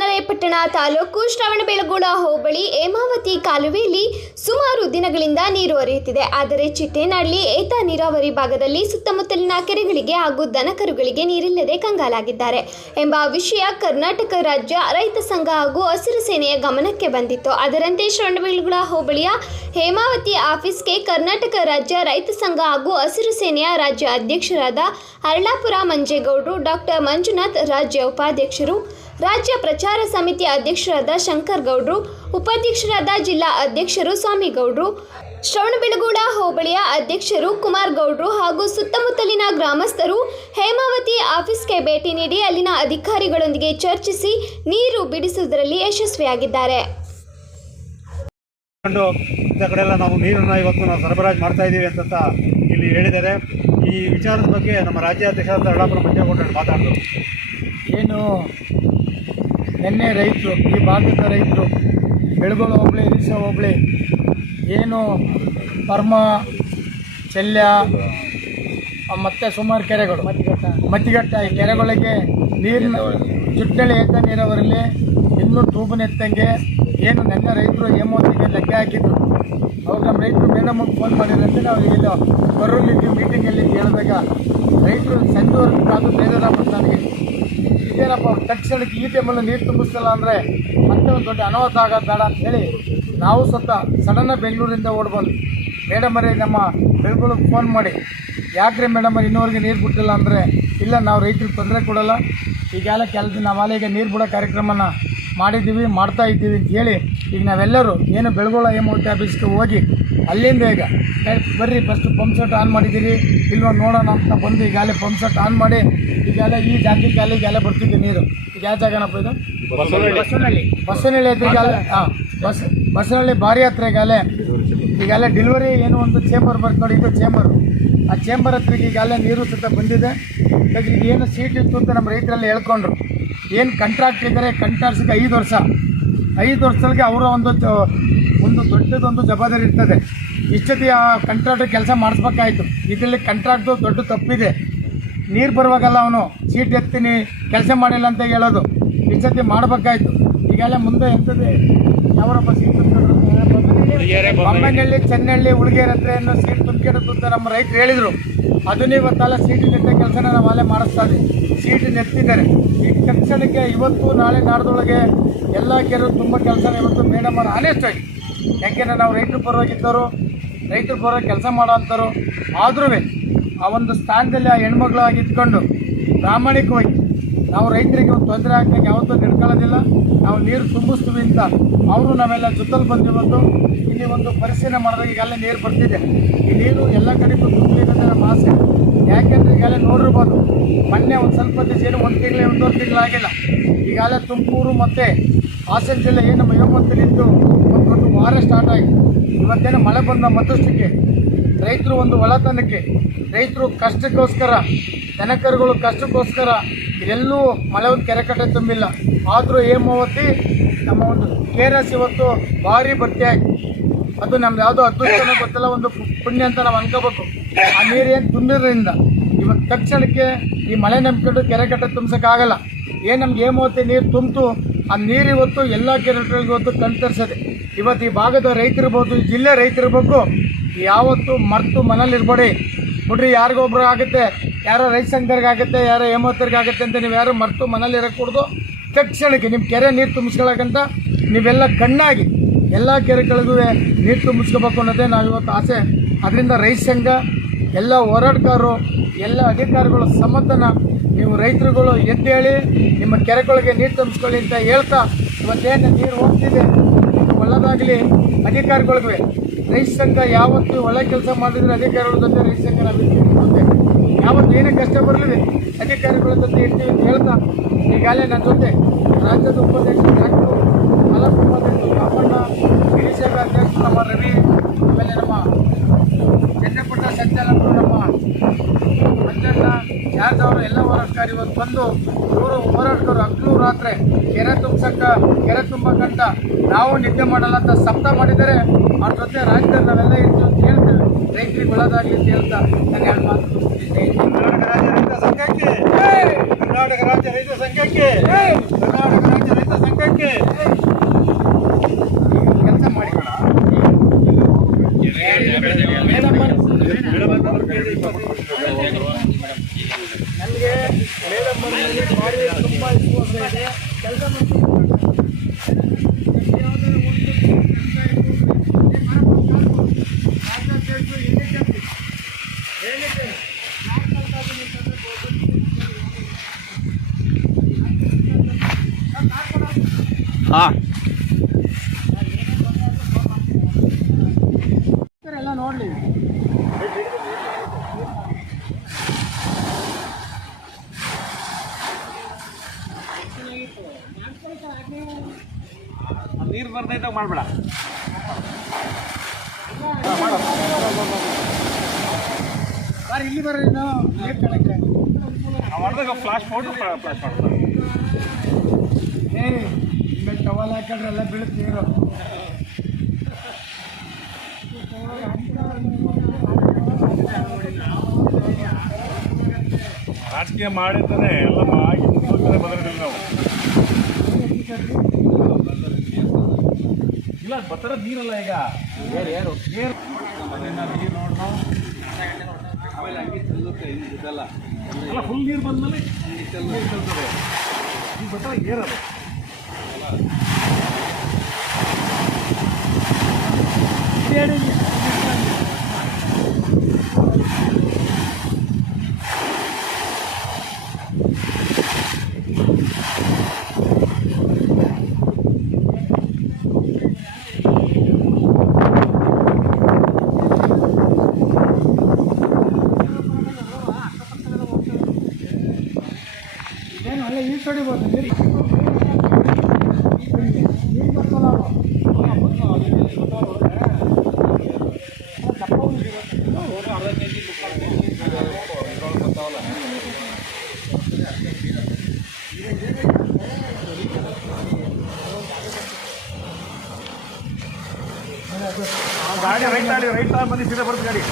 ಚನ್ನರಾಯಪಟ್ಟಣ ತಾಲೂಕು ಶ್ರವಣಬೆಳಗೊಳ ಹೋಬಳಿ ಹೇಮಾವತಿ ಕಾಲುವೆಯಲ್ಲಿ ಸುಮಾರು ದಿನಗಳಿಂದ ನೀರು ಹರಿಯುತ್ತಿದೆ. ಆದರೆ ಚಿಟ್ಟೇನಹಳ್ಳಿ ಏತ ನೀರಾವರಿ ಭಾಗದಲ್ಲಿ ಸುತ್ತಮುತ್ತಲಿನ ಕೆರೆಗಳಿಗೆ ಹಾಗೂ ದನಕರುಗಳಿಗೆ ನೀರಿಲ್ಲದೆ ಕಂಗಾಲಾಗಿದ್ದಾರೆ ಎಂಬ ವಿಷಯ ಕರ್ನಾಟಕ ರಾಜ್ಯ ರೈತ ಸಂಘ ಹಾಗೂ ಹಸಿರು ಸೇನೆಯ ಗಮನಕ್ಕೆ ಬಂದಿತ್ತು. ಅದರಂತೆ ಶ್ರವಣಬೆಳಗೊಳ ಹೋಬಳಿಯ ಹೇಮಾವತಿ ಆಫೀಸ್ಗೆ ಕರ್ನಾಟಕ ರಾಜ್ಯ ರೈತ ಸಂಘ ಹಾಗೂ ಹಸಿರು ಸೇನೆಯ ರಾಜ್ಯ ಅಧ್ಯಕ್ಷರಾದ ಅರಳಾಪುರ ಮಂಜೇಗೌಡರು, ಡಾಕ್ಟರ್ ಮಂಜುನಾಥ್, ರಾಜ್ಯ ಉಪಾಧ್ಯಕ್ಷರು, ರಾಜ್ಯ ಪ್ರಚಾರ ಸಮಿತಿ ಅಧ್ಯಕ್ಷರಾದ ಶಂಕರ್ ಗೌಡ್ರು, ಉಪಾಧ್ಯಕ್ಷರಾದ ಜಿಲ್ಲಾ ಅಧ್ಯಕ್ಷರು ಸ್ವಾಮಿಗೌಡ್ರು, ಶ್ರವಣಬೆಳಗೊಳ ಹೋಬಳಿಯ ಅಧ್ಯಕ್ಷರು ಕುಮಾರ್ ಗೌಡ್ರು ಹಾಗೂ ಸುತ್ತಮುತ್ತಲಿನ ಗ್ರಾಮಸ್ಥರು ಹೇಮಾವತಿ ಆಫೀಸ್ಗೆ ಭೇಟಿ ನೀಡಿ ಅಲ್ಲಿನ ಅಧಿಕಾರಿಗಳೊಂದಿಗೆ ಚರ್ಚಿಸಿ ನೀರು ಬಿಡಿಸುವುದರಲ್ಲಿ ಯಶಸ್ವಿಯಾಗಿದ್ದಾರೆ. ಇಂಥ ಕಡೆ ಎಲ್ಲ ನಾವು ನೀರನ್ನು ಇವತ್ತು ನಾವು ಸರಬರಾಜು ಮಾಡ್ತಾ ಇದ್ದೀವಿ ಅಂತ ಇಲ್ಲಿ ಹೇಳಿದ್ದಾರೆ. ಈ ವಿಚಾರದ ಬಗ್ಗೆ ನಮ್ಮ ರಾಜ್ಯಾಧ್ಯಕ್ಷರಾದ ಅರಳಾಪುರ ಮಂಜೇಗೌಡರು ಮಾತಾಡಿದ್ರು. ಏನು ನಿನ್ನೆ ರೈತರು, ಈ ಭಾಗದ ರೈತರು, ಬೆಳಗೊಳ ಹೋಬಳಿ, ಹಿರಿಸ ಹೋಬಳಿ, ಏನು ಪರ್ಮ, ಚೆಲ್ಯ ಮತ್ತು ಸುಮಾರು ಕೆರೆಗಳು, ಮತ್ತಿಘಟ್ಟ ಈ ಕೆರೆಗಳಿಗೆ ನೀರಿನ ಚಿಟ್ಟೇನಹಳ್ಳಿ ಏತ ನೀರಾವರಿಯಲ್ಲಿ ಇನ್ನೂ ತೂಬನೆತ್ತಂಗೆ ಏನು ನನ್ನ ರೈತರು ಹೇಮಾವತಿಗೆ ಲೆಕ್ಕ ಹಾಕಿದ್ರು. ಅವಾಗ ನಮ್ಮ ರೈತರು ಮೇಡಮ್ಗೆ ಫೋನ್ ಮಾಡಿದ್ರಂತೆ ನಾವು ಎಲ್ಲೋ ಬರೋಲ್ಲಿದ್ದು ಮೀಟಿಂಗಲ್ಲಿ ಹೇಳಿದಾಗ ರೈತರು ಸಂಜೆವರೆಗೂ ಕಾದು ಬೇಜಾರಾಗ್ಬಿಟ್ಟು ನನಗೆ ಇದೇನಪ್ಪ ತಕ್ಷಣಕ್ಕೆ ಈ ಟೈಮಲ್ಲಿ ನೀರು ತುಂಬಿಸ್ತಲ್ಲ ಅಂದರೆ ಮತ್ತೆ ಒಂದು ದೊಡ್ಡ ಅನಾಹುತ ಆಗೋದು ಬೇಡ ಅಂತ ಹೇಳಿ ನಾವು ಸ್ವತಃ ಸಡನ್ನಾಗಿ ಬೆಂಗಳೂರಿಂದ ಓಡ್ಬಂದು ಮೇಡಮರೇ ನಮ್ಮ ಬೆಳಗೊಳಕ್ಕೆ ಫೋನ್ ಮಾಡಿ, ಯಾಕ್ರಿ ಮೇಡಮರ್ ಇನ್ನೂವರೆಗೆ ನೀರು ಬಿಟ್ಟಿಲ್ಲ ಅಂದರೆ, ಇಲ್ಲ ನಾವು ರೈತರಿಗೆ ತೊಂದರೆ ಕೊಡೋಲ್ಲ, ಈಗೆಲ್ಲ ಕೆಲಸ ನಾವೆಲ್ಲ ಈಗ ನೀರು ಬಿಡೋ ಕಾರ್ಯಕ್ರಮನ ಮಾಡಿದ್ದೀವಿ, ಮಾಡ್ತಾ ಇದ್ದೀವಿ ಅಂತ ಹೇಳಿ ಈಗ ನಾವೆಲ್ಲರೂ ಏನು ಬೆಳಗೊಳ ಹೇಮಾವತಿ ಆಫೀಸ್ಗೆ ಹೋಗಿ ಅಲ್ಲಿಂದ ಈಗ ಬರ್ರಿ ಫಸ್ಟ್ ಪಂಪ್ ಸೆಟ್ ಆನ್ ಮಾಡಿದ್ದೀರಿ ಇಲ್ವ ನೋಡೋಣ ಅಂತ ಬಂದು ಈಗಾಗಲೇ ಪಂಪ್ ಸೆಟ್ ಆನ್ ಮಾಡಿ ಈಗಾಗಲೇ ಈ ಜಾಗಕ್ಕೆ ಈಗಾಗಲೇ ಬರ್ತಿದ್ದೆ ನೀರು. ಈಗ ಯಾವ ಜಾಗನಪ್ಪ ಇದು? ಬಸವನಹಳ್ಳಿ ಹತ್ರ ಬಸವನಹಳ್ಳಿ ಭಾರಿ ಹತ್ರ ಈಗಾಗಲೇ ಡೆಲಿವರಿ ಏನು ಒಂದು ಚೇಂಬರ್ ಬರ್ತದೆ ನೋಡಿ, ಇದು ಚೇಂಬರು. ಆ ಚೇಂಬರ್ ಹತ್ರಕ್ಕೆ ಈಗಾಗಲೇ ನೀರು ಸುತ್ತ ಬಂದಿದೆ. ಈಗ ಏನು ಸೀಟ್ ಇತ್ತು ಅಂತ ನಮ್ಮ ರೈತರಲ್ಲಿ ಹೇಳ್ಕೊಂಡ್ರು. ಏನು ಕಾಂಟ್ರಾಕ್ಟ್ ಇದ್ದಾರೆ, ಕಾಂಟ್ರಾಕ್ಟ್ಸ್ಗೆ 5 ವರ್ಷ, 5 ವರ್ಷಗಳಿಗೆ ಅವರ ಒಂದು ದೊಡ್ಡದೊಂದು ಜವಾಬ್ದಾರಿ ಇರ್ತದೆ. ಇಷ್ಟೊತ್ತಿ ಆ ಕಾಂಟ್ರಾಕ್ಟ್ ಕೆಲಸ ಮಾಡಿಸ್ಬೇಕಾಯ್ತು. ಇದರಲ್ಲಿ ಕಾಂಟ್ರಾಕ್ಟ್ದು ದೊಡ್ಡ ತಪ್ಪಿದೆ. ನೀರು ಬರುವಾಗಲ್ಲ ಅವನು ಸೀಟ್ ಎತ್ತೀನಿ ಕೆಲಸ ಮಾಡಿಲ್ಲ ಅಂತ ಹೇಳೋದು, ಇಷ್ಟೊತ್ತಿ ಮಾಡಬೇಕಾಯ್ತು. ಈಗೆಲ್ಲ ಮುಂದೆ ಎಂಥದ್ದು ಯಾವರಪ್ಪ ಸೀಟ್ ತುಂಬಿಕೊಂಡ್ರು, ಬೊಮ್ಮನಹಳ್ಳಿ, ಚೆನ್ನಹಳ್ಳಿ, ಉಳಿಗೇರಿ ಹತ್ರ ಏನೋ ಸೀಟ್ ತುಂಬಿಕೊಂಡು ಅಂತ ನಮ್ಮ ರೈತರು ಹೇಳಿದರು. ಅದನ್ನೇ ಇವತ್ತೆಲ್ಲ ಸೀಟಿನ ಎತ್ತ ಕೆಲಸನ ನಾವು ಅಲ್ಲೇ ಮಾಡಿಸ್ತಾ ಇದ್ದೀವಿ. ಸೀಟಿನ ಎತ್ತಿದ್ದಾರೆ. ಈ ತಕ್ಷಣಕ್ಕೆ ಇವತ್ತು ನಾಳೆ ನಾಡ್ದೊಳಗೆ ಎಲ್ಲ ಕೆರೆ ತುಂಬ ಕೆಲಸನ ಇವತ್ತು ಮೇಡಮ್ ಅವರು ಆನೆಸ್ಟ್ ಆಗಿ, ಯಾಕೆಂದರೆ ನಾವು ರೈತರ ಪರವಾಗಿದ್ದವರು, ರೈತರ ಪರವಾಗಿ ಕೆಲಸ ಮಾಡೋ ಅಂಥವ್ರು, ಆದ್ರೂ ಆ ಒಂದು ಸ್ಥಾನದಲ್ಲಿ ಆ ಹೆಣ್ಮಗಳಾಗಿ ಇದ್ಕೊಂಡು ಪ್ರಾಮಾಣಿಕವಾಗಿ ನಾವು ರೈತರಿಗೆ ಒಂದು ತೊಂದರೆ ಆಗ್ಲಿಕ್ಕೆ ಯಾವತ್ತೂ ನಡ್ಕೊಳ್ಳೋದಿಲ್ಲ, ನಾವು ನೀರು ತುಂಬಿಸ್ತೀವಿ ಅಂತ ಅವರು ನಾವೆಲ್ಲ ಜೊತೆಲಿ ಬಂದಿವತ್ತು ಇಲ್ಲಿ ಒಂದು ಪರಿಶೀಲನೆ ಮಾಡಿದಾಗ ಈಗಾಗಲೇ ನೀರು ಬರ್ತಿದೆ. ಈ ನೀರು ಎಲ್ಲ ಕಡೆಗೂ ತುಂಬಲಿಕ್ಕೆ ನಮ್ಮ ಆಸೆ. ಯಾಕೆಂದರೆ ಈಗಾಗಲೇ ನೋಡಿರ್ಬೋದು, ಮೊನ್ನೆ ಒಂದು ಸ್ವಲ್ಪ ದಿವಸ ಏನು 1 ತಿಂಗಳು 1.5 ತಿಂಗಳಾಗಿಲ್ಲ, ಈಗಾಗಲೇ ತುಮಕೂರು ಮತ್ತು ಹಾಸನ ಜಿಲ್ಲೆ ಏನು ನಮ್ಮ ಹೇಮಾವತಿಲಿದ್ದು ಒಂದು ವಾರ ಸ್ಟಾರ್ಟ್ ಆಗಿ ಇವತ್ತೇನು ಮಳೆ ಬಂದ ಮತ್ತಷ್ಟಕ್ಕೆ ರೈತರು ಒಂದು ಒಳತನಕ್ಕೆ, ರೈತರು ಕಷ್ಟಕ್ಕೋಸ್ಕರ, ದನಕರುಗಳು ಕಷ್ಟಕ್ಕೋಸ್ಕರ ಎಲ್ಲೂ ಮಳೆ ಒಂದು ಕೆರೆ ಕಟ್ಟೆ ತುಂಬಿಲ್ಲ. ಆದರೂ ಹೇಮಾವತಿ ನಮ್ಮ ಒಂದು KRS ಇವತ್ತು ಭಾರಿ ಭರ್ತಿಯಾಗಿ, ಅದು ನಮ್ದು ಯಾವುದೋ ಅದೃಷ್ಟನೋ ಗೊತ್ತಿಲ್ಲ, ಒಂದು ಪುಣ್ಯ ಅಂತ ನಾವು ಅನ್ಕೋಬೇಕು. ಆ ನೀರೇನು ತುಂಬಿರೋದ್ರಿಂದ ಇವತ್ತು ತಕ್ಷಣಕ್ಕೆ ಈ ಮಳೆ ನಂಬಿಕೊಂಡು ಕೆರೆ ಕಟ್ಟೆ ತುಂಬಿಸೋಕ್ಕಾಗಲ್ಲ. ಏನು ನಮ್ಗೆ ಹೇಮಾವತಿ ನೀರು ತುಂಬಿತು, ಆ ನೀರು ಇವತ್ತು ಎಲ್ಲ ಕೆರೆಗಳಿಗೆ ಇವತ್ತು ಕಣ್ತರಿಸದೆ. ಇವತ್ತು ಈ ಭಾಗದ ರೈತರಿರ್ಬೋದು, ಈ ಜಿಲ್ಲೆ ರೈತರಿರ್ಬೇಕು, ಯಾವತ್ತು ಮರೆತು ಮನೇಲಿರ್ಬೇಡಿ. ಬಿಡ್ರಿ, ಯಾರಿಗೊಬ್ರು ಆಗುತ್ತೆ, ಯಾರೋ ರೈತ ಸಂಘದವ್ರಿಗಾಗುತ್ತೆ, ಯಾರೋ ಹೇಮಾವತಿಗಾಗುತ್ತೆ ಅಂತ ನೀವು ಯಾರು ಮರೆತು ಮನೇಲಿ ಇರೋಕ್ಕೊಡ್ದು. ತಕ್ಷಣಕ್ಕೆ ನಿಮ್ಮ ಕೆರೆ ನೀರು ತುಂಬಿಸ್ಕೊಳ್ಳೋಕ್ಕಂತ ನೀವೆಲ್ಲ ಕಣ್ಣಾಗಿ ಎಲ್ಲ ಕೆರೆಗಳಿಗೂ ನೀರು ತುಂಬಿಸ್ಕೋಬೇಕು ಅನ್ನೋದೇ ನಾವು ಇವತ್ತು ಆಸೆ. ಅದರಿಂದ ರೈತ ಸಂಘ, ಎಲ್ಲ ಹೋರಾಟಗಾರರು, ಎಲ್ಲ ಅಧಿಕಾರಿಗಳು ಸಮ್ಮತನ ನೀವು ರೈತರುಗಳು ಎದ್ದೇಳಿ ನಿಮ್ಮ ಕೆರೆಗಳಿಗೆ ನೀರು ತುಂಬಿಸ್ಕೊಳ್ಳಿ ಅಂತ ಹೇಳ್ತಾ, ಇವತ್ತೇನು ನೀರು ಹೋಗ್ತಿದೆ ಒಳ್ಳೆದಾಗಲಿ ಅಧಿಕಾರಿಗಳಿಗೂ. ರೈತ ಸಂಘ ಯಾವತ್ತು ಒಳ್ಳೆ ಕೆಲಸ ಮಾಡಿದರೆ ಅಧಿಕಾರಿಗಳ ಜೊತೆ ರೈತ ಸಂಘ ನಾವು ಇರ್ತೀವಿ. ಯಾವತ್ತು ಏನೇ ಕಷ್ಟ ಬರಲಿದೆ ಅಧಿಕಾರಿಗಳ ಜೊತೆ ಇರ್ತೀವಿ ಅಂತ ಹೇಳ್ತಾ, ಈಗಾಗಲೇ ನನ್ನ ಜೊತೆ ರಾಜ್ಯದ ಉಪಾಧ್ಯಕ್ಷರು ಡಾಕ್ಟರು ತಾಲೂಕು ಉಪಾಧ್ಯಕ್ಷರು ಕಾಪಣ್ಣ, ಹಿರಿಸೇವೆ ಅಧ್ಯಕ್ಷರು ನಮ್ಮ ರವಿ, ಆಮೇಲೆ ನಮ್ಮ ಚನ್ನಪಟ್ಟ ಸಂಚಾಲಕರು ನಮ್ಮ ಮಂಜಣ್ಣ, ಯಾರ್ದವರು ಎಲ್ಲ ಹೋರಾಟಗಾರ ಇವತ್ತು ಬಂದು ಇವರು ಹೋರಾಟಗಾರರು ಹಗಲು ರಾತ್ರಿ ಕೆರೆ ತುಂಬಕ್ಕಂತ ನಾವು ನಿದ್ದೆ ಮಾಡಲ್ಲ ಅಂತ ಸಪ್ತ ಮಾಡಿದರೆ ಅವ್ರ ಜೊತೆ ರಾಜ್ಯದಲ್ಲಿ ನಾವೆಲ್ಲ ಇರ್ತೀವಿ ಅಂತ ಹೇಳ್ತೇವೆ. ರೈತರಿಗೆ ಒಳ್ಳೆದಾಗಲಿ ಅಂತ ಹೇಳ್ತಾ ನಾನು 2 ಮಾತು ಮುಗಿಸ್ತೀನಿ. ಕರ್ನಾಟಕ ರಾಜ್ಯ ರೈತ ಸಂಘಕ್ಕೆ ಹಾಂ ಎಲ್ಲ ನೋಡಲಿ. ನೀರು ಬರ್ತೈತೆ ಮಾಡಬೇಡ. ಸರ್ ಇಲ್ಲಿ ಬರ್ರಿ ನಾವು ನೀರು ಕಣಕ್ಕೆ. ಮಾಡಿದಾಗ ಫ್ಲಾಶ್ ಫೋಟೋ ಫ್ಲಾಶ್ ಮಾಡ್ತಾರೆ. ಮೇಲೆ ಟವಲ್ ಹಾಕೊಂಡ್ರೆ ಎಲ್ಲ ಬೀಳುತ್ತೆ ನೀರು. ರಾಜಕೀಯ ಮಾಡಿದ್ದಾನೆ ಎಲ್ಲ ಆಗಿ ಬಂದಿರಲಿಲ್ಲ ನಾವು. ಇಲ್ಲ ಬರ್ತಾರ ನೀರಲ್ಲ ಈಗ ನೀರು ಅಲ್ಲ ಫುಲ್ ನೀರು ಬಂದ್ಮೇಲೆ ನೀರು ಚೆಲ್ತದೆ. ಈಗ ಬರ್ತಾರ ಏರದು ಏನು ಅಲ್ಲ ಈ ಹೊಡಿಬೋದು ನೀರು. ನೀರು ಬರ್ತಲ್ಲ ಗಾಡಿ ರೈಟ್ ಬಂದು ಸೀದಾ ಬರುತ್ತೆ ಗಾಡಿ.